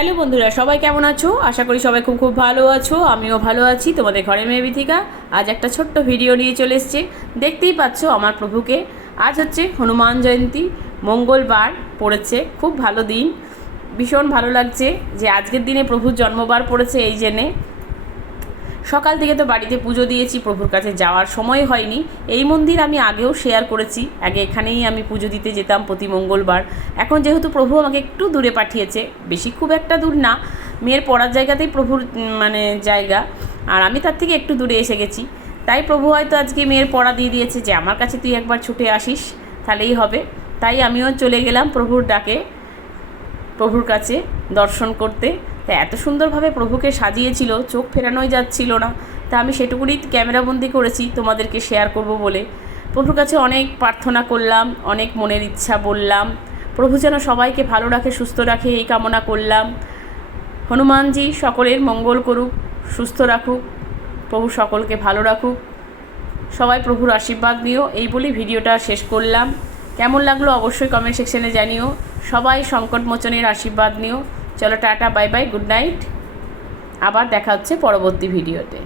Hello বন্ধুরা, সবাই কেমন আছো? আশা করি সবাই খুব খুব ভালো আছো, আমিও ভালো আছি। তোমাদের ঘরে মেয়ে বিথিকা, আজ একটা ছোট্ট ভিডিও নিয়ে চলে এসছে। দেখতেই পাচ্ছ আমার প্রভুকে। আজ হচ্ছে হনুমান জয়ন্তী, মঙ্গলবার পড়েছে, খুব ভালো দিন। ভীষণ ভালো লাগছে যে আজকের দিনে প্রভুর জন্মবার পড়েছে এই জেনে। সকাল থেকে তো বাড়িতে পুজো দিয়েছি, প্রভুর কাছে যাওয়ার সময় হয়নি। এই মন্দির আমি আগেও শেয়ার করেছি। আগে এখানেই আমি পুজো দিতে যেতাম প্রতি মঙ্গলবার। এখন যেহেতু প্রভু আমাকে একটু দূরে পাঠিয়েছে, বেশি খুব একটা দূর না। মেয়ের পড়ার জায়গাতেই প্রভুর মানে জায়গা। আর আমি তার থেকে একটু দূরে এসে গেছি। তাই প্রভু হয়তো আজকে মেয়ের পড়া দিয়ে দিয়েছে যে, আমার কাছে তুই একবার ছুটে আসিস, তাহলেই হবে। তাই আমিও চলে গেলাম প্রভুর ডাকে, প্রভুর কাছে দর্শন করতে। তা এত সুন্দরভাবে প্রভুকে সাজিয়েছিল, চোখ ফেরানোই যাচ্ছিল না। তা আমি সেটুকুনি ক্যামেরাবন্দি করেছি, তোমাদেরকে শেয়ার করব বলে। প্রভুর কাছে অনেক প্রার্থনা করলাম, অনেক মনের ইচ্ছা বললাম। প্রভু যেন সবাইকে ভালো রাখে, সুস্থ রাখে, এই কামনা করলাম। হনুমানজি সকলের মঙ্গল করুক, সুস্থ রাখুক, প্রভু সকলকে ভালো রাখুক। সবাই প্রভুর আশীর্বাদ নিও, এই বলেই ভিডিওটা শেষ করলাম। কেমন লাগল অবশ্যই কমেন্ট সেকশনে জানিও। সবাই সংকট মোচনের আশীর্বাদ নিও। চলো tata bye bye good night. আবার দেখা হচ্ছে পরবর্তী ভিডিওতে।